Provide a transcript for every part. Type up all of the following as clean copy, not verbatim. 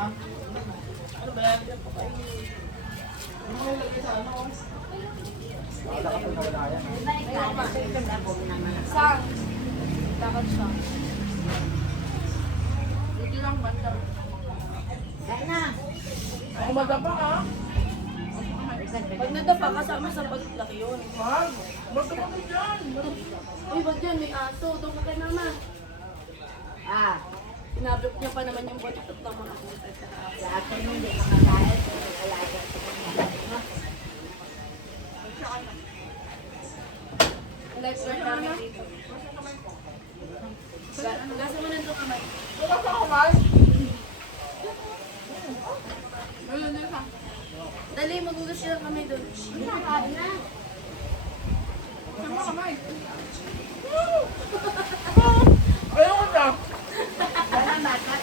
Ano ba yan? Ano mo nilagay sa ano? Wala ka pag nawala yan. Sang. Dapat siya. Dito lang banda. Kaya na. Ako madapa ka. Pag nadapa, kasama sa paglaki yun. Wag. Magdapa ka dyan. Uy, wag yan, may aso. Doon ka kay mama. Ah, Pinablok niya pa naman yung butot ng mga puta sa aso. sa akin hindi makakain. Kung alaga sa mga. Lifeguard namin dito. Gasa mo nandun kamay. Wala ka kamay. Ayun, doon ka. Dali, magugas siya ng kamay doon. Nakakain na. Sama kamay. Ayoko na. Wala makat.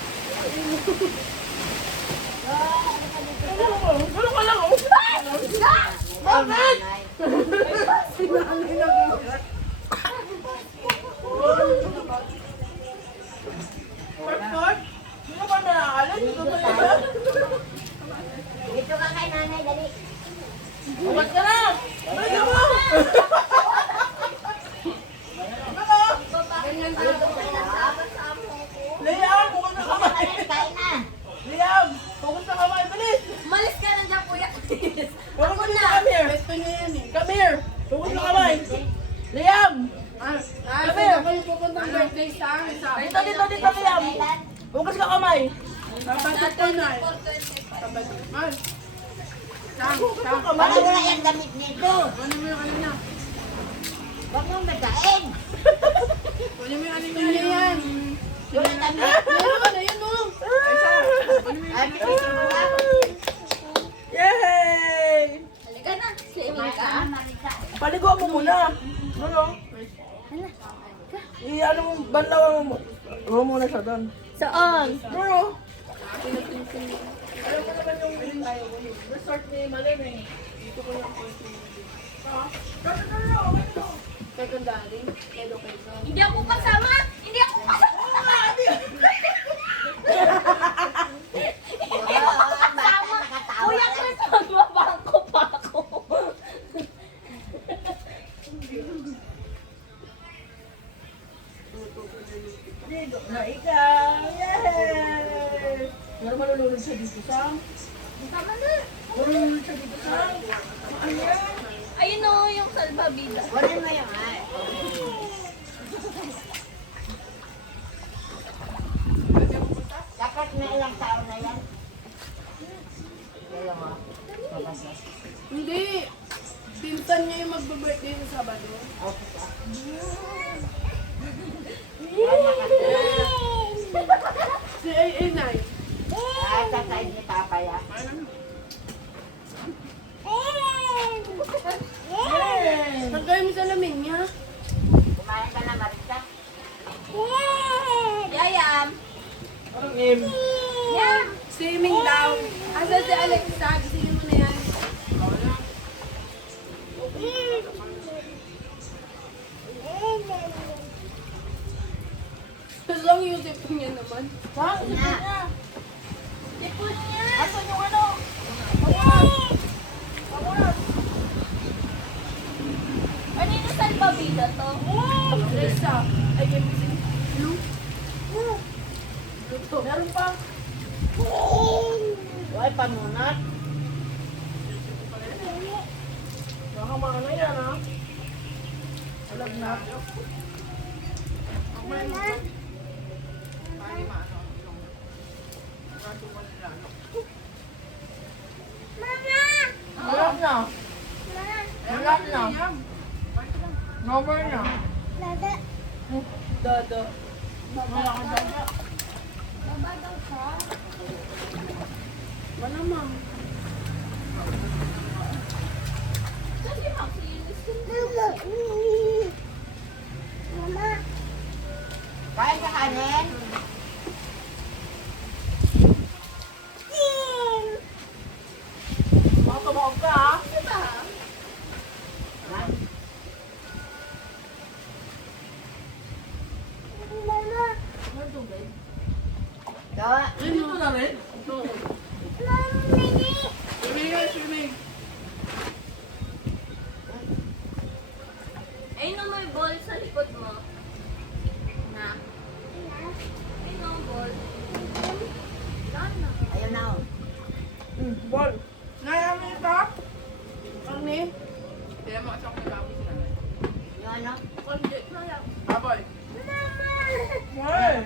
Ano ka lang? Bakit? Pastor? Sino ba nakakalan? Dito ba yan? Dito ka kay nanay, dali. Umat ka na! Balikan mo! Ganyan sa Liam! Bukod na kamay! Kain na. Liam! Bukod na kamay! Bilis! Malis ka na dyan, kuya. Bukod na! Come here! Pwesto niya yan eh. Come here! Bukod na kamay! Liam! Kasi ako yung pupuntang birthday sa akin. Dito, dito, dito, Liam! Kailan? Bukod ka kamay! Kapatid ko na eh. Kapatid. Ay. Sang, sang. Wala mo na yung damit nito. Ano mo yung ano niya? Huwag mong magain. Ano mo yung ano niya yan? Yung damit. Meron, ayun mo. Ay, may ito mo na. Yay! Halika na. Swimming ka. Marika. Paliguan mo muna! Ano? Ano mo, banlawan mo. Huwag muna siya doon. Saan? Bro! Ayaw mo naman yung resort ni Malim eh. Dito ko yung Secondary. Education. Hindi ako kasama! Hindi ako kasama! Kasama. Kuya Chris, magbabangko pa ako. Dito na ikaw! Yay! Pero malulunod siya dito sa... Tama na. Malulunod siya dito sa... Ano yan? Ayun o, yung salbabida. Kunin mo yung ay. Dapat na ilang taon na yan. Dalawa. Mabasa. Hindi. Pinsan niya yung magbe-birthday sa Sabado. Okay ka. Si AA9. Ay, tatay ni Papa yan. Tagay mo salamin niya. Kumain ka na, Marika. Yayam. Parang M. Yam. Swimming daw. Asa si Alexa? Gisingin mo na yan. Lang yung tipon niya naman. Saan? Ito niya. Tipon niya. Asan yung ano? Ano yung salbabida to? Alexa. Ay, can you sing? Ito, meron pa. Huwag pamunot. Nakamana na yan ha. Alam na. Malap na. Malap na. Number na. Dodo. Wala ka dyan. Baba daw siya. Malamang. Kasi makinis yun. Kain ka kanin. Baka tumawag ka ha. Diba? Gawa. Dito na rin. Swimming na, swimming. Ay, no, may ball sa likod mo. Na. Ay, no, ball. Saan na? Ayun na oh. Ball. Naya mo ito? Ang ni? Kaya mo asok na baboy sila. Yung ano? Hindi, kaya. Baboy. Ball.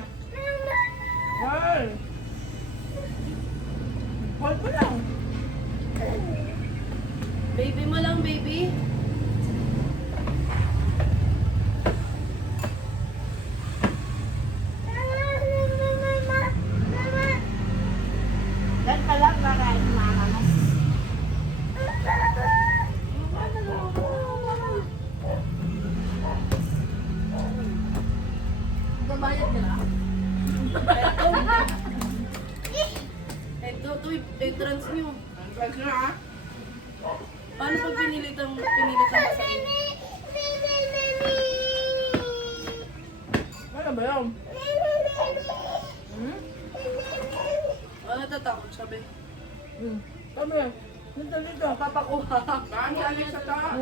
Ball. Ball ko lang. Baby mo lang, baby. Dan ka lang para mama mo. Babayad ka na. Ito, i-trans nyo. Ang pwede na ah. Paano pag pinilit ang sa inyo? Ano ba yun? Ano natatakot, sabi? Sabi, nito dito. Papakuha. Saan galing sa ta?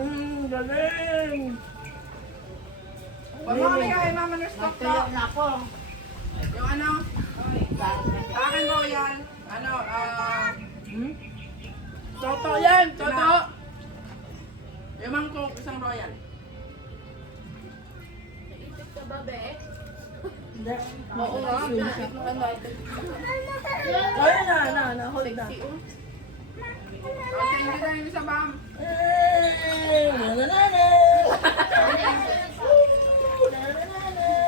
Galing. Huwag mo kami kaya mama na stop to. Tuyo na ako. Yung ano? Akin royal. Ano, Toto yan, Toto. Yung mangkok, isang royal. Naisip ka ba, be? Oo nga, pinakit mo ka natin. Ayun na, hold na. Sexy, oh. O, thank you tayo sa bam.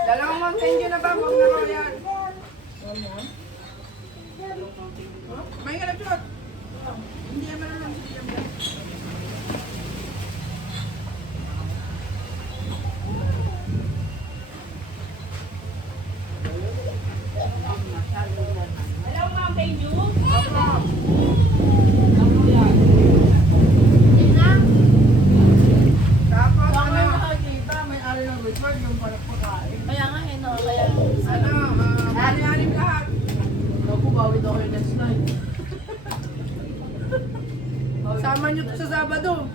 Dalawang mag thank you na bam, huwag na royal. May ka nagsuot. Hindi naman lang si Liam yan. Hello, ma'am, thank you. Tapos, ano, Kaya nga, eh, no? Kaya, ano-anim lahat. ako, bawid ako yung next night. Sama nyo to sa Sabado.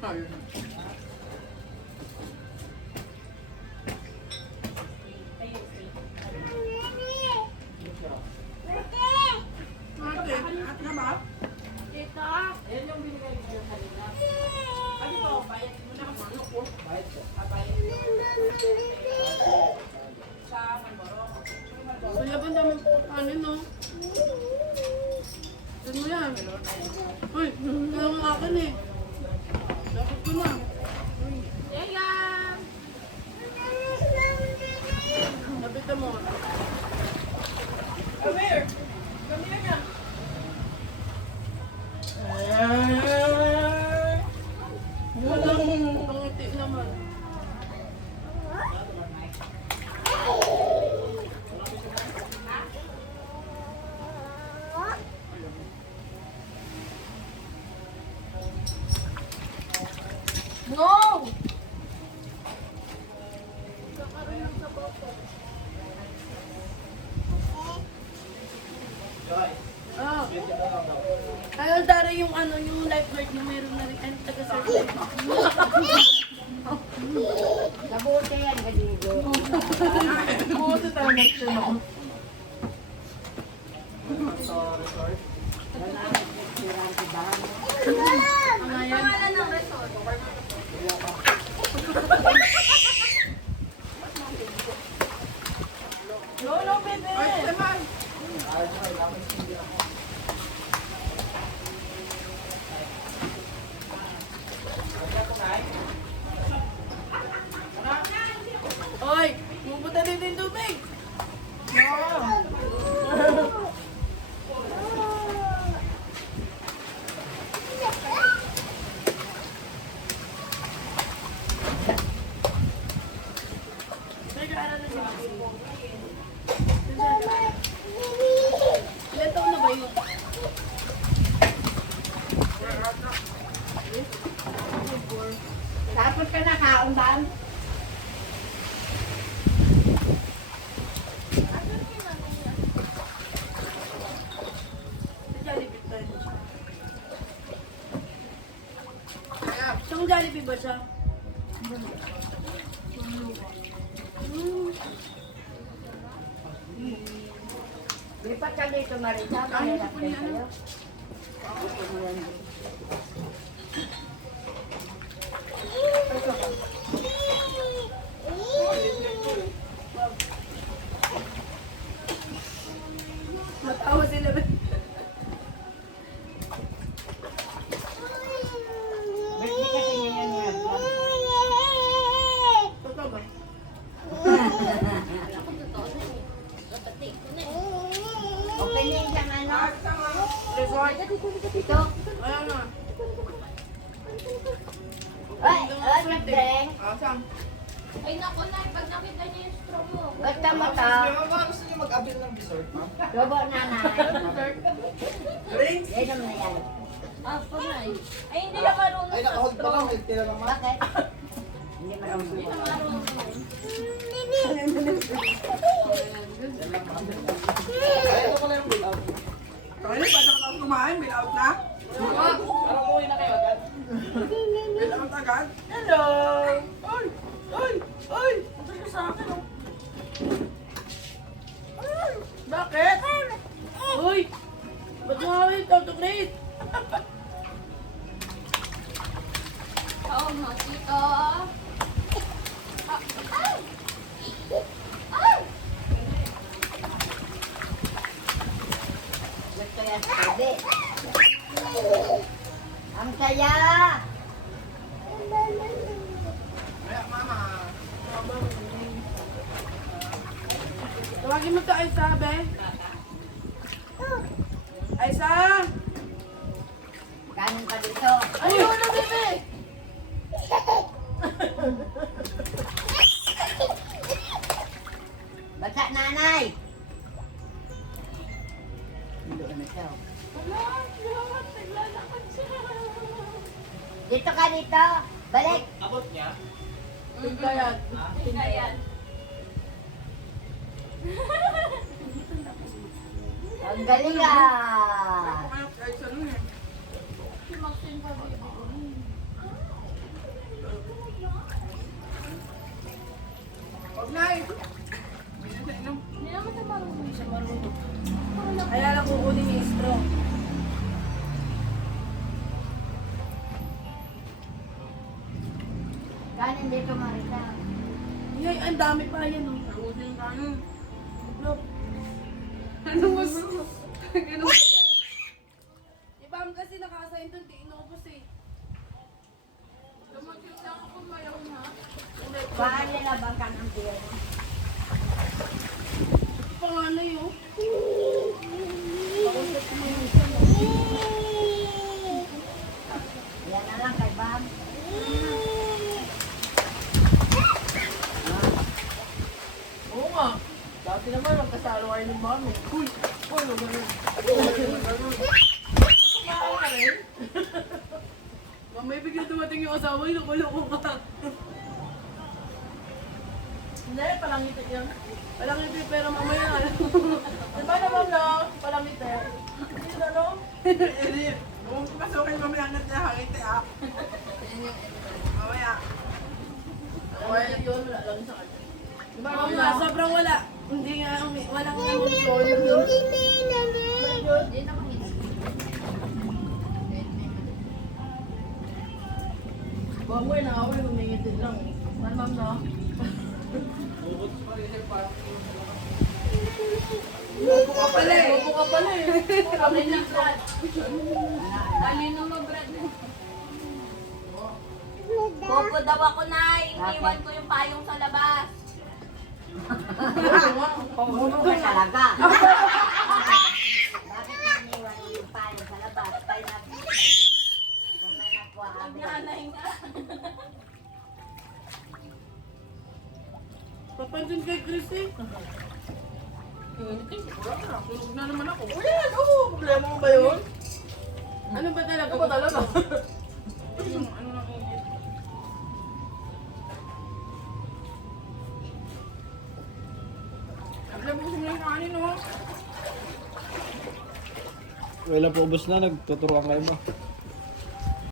Ayun. Ate, at na ba? Tita. Yan yung binigay niyo kanina. Ano ba, bayad mo na ang ano ko? Bayad ko. Sa Malboro. Kuya, ba dami ano, no? Saan mo yan? Uy, kaya nga akin eh. Dapat ko na. Yaya. Nabitan mo. Come here. Come here na. Walang pangiti naman. No! Ah. Ay, Dara, yung ano, yung lifeguard niyo, meron na rin, ano, taga-survey. Nabuti yan, kadigo. Oo, sa tayo next ako. Ano yan? Pangalan ng resort. Lolo, bebe! Ay, naman. Oy, pupunta din yung tubig. Nag-aaral na si Maxi. Ilan taon na ba yun? Tapos ka na, kaundan. Lipat ka dito, Marisa. Mahirap din sa'yo. Matawa sila. Birthday kasi ngayon niya. Totoo ba? Wala ko totoo na eh. Kapati ko na eh. Opening siyang ano. Resort. Ito. Ayan na. Ay, soft drink. Ah, saan? Ay naku na, pag nakita niya yung straw mo. Basta mo to. Ma'am, gusto niyo mag-avail ng dessert, ma'am? Robo nanay. Drinks? Inom na yan. Ah, pag na eh. Ay, hindi na marunong Ay, sa naka-hold pa straw. lang. Healthy na lang, ma'am. Bakit? Hindi marunong. Hindi na marunong. Ay, ito ko na yung bill out. Kaya pa tapos kumain, bill out na. Parang umuwi na kayo agad. Bill out agad. Hello! Ay! Ay! Ay! Punta siya sa akin, oh. Ay! Bakit? Uy! Ba't mo ako yung autocrate? Oo, masito. Ay! Ay! Gusto yan sabi. Ang saya. Kaya, mama. Tawagin mo to, Aisa, be. Aisa! Kanin pa dito. Ayun na, bebe! Basta nanay. Doon na siya. Wala, lahat. Naglalakad siya. Dito ka dito. Balik. Abot niya? Tigayat. Ayan. Ang galing ah. Aisa nun eh. Si Maxine pa baby. Huwag na eh. Hindi na siya inom. Hindi naman siya marunong. Hindi siya marunong. Kaya lang kukunin yung straw. Kanin dito, Marita. Yay, ang dami pa yan oh. Nausin yung kanin. Look. Ano mas? Ano ba yan? Ibam kasi nakasayin doon, di inubos eh. Lumakit lang ako mayaw na. Paan nila bangkang ang beer? Panganay oh. Yan na lang kay Bam. Oo nga. Dati naman, magkasalo kayo ng mami. Uy! Uy! Ganun. Kumain ka rin? Mamaya bigla dumating yung asawa yung nakuloko ka. Hindi, palangiti yan. Palangiti pero mamaya ano. Diba naman no? Palangiti. Hindi na no? Hindi. Kung pasukin mamaya na siya, hangiti ah. Mamaya. Wala yun, wala lang sa kanya. Diba wala? Sobrang wala. Hindi nga, walang emosyon. Hindi na kami. Baboy na ako, humingitin lang. Ano ma'am no? Bobo ka pala eh. Bobo ka pala eh. Kami na Brad. Talino mo Brad. Popo daw ako na. Iniwan ko yung payong sa labas. Puno ka talaga. Bakit naniwan yung payo sa labas? Tayo na. Kung may nakuha Ang kami. nanay nga. Papansin kay Chris eh. Tulog na naman ako. Wala, oo. Problema mo ba yun? Ano ba talaga? Ano ba talaga? Ano na ingit? Naglabusin mo yung kanin, no? Wala po, ubos na. Nagtuturuan kayo ba?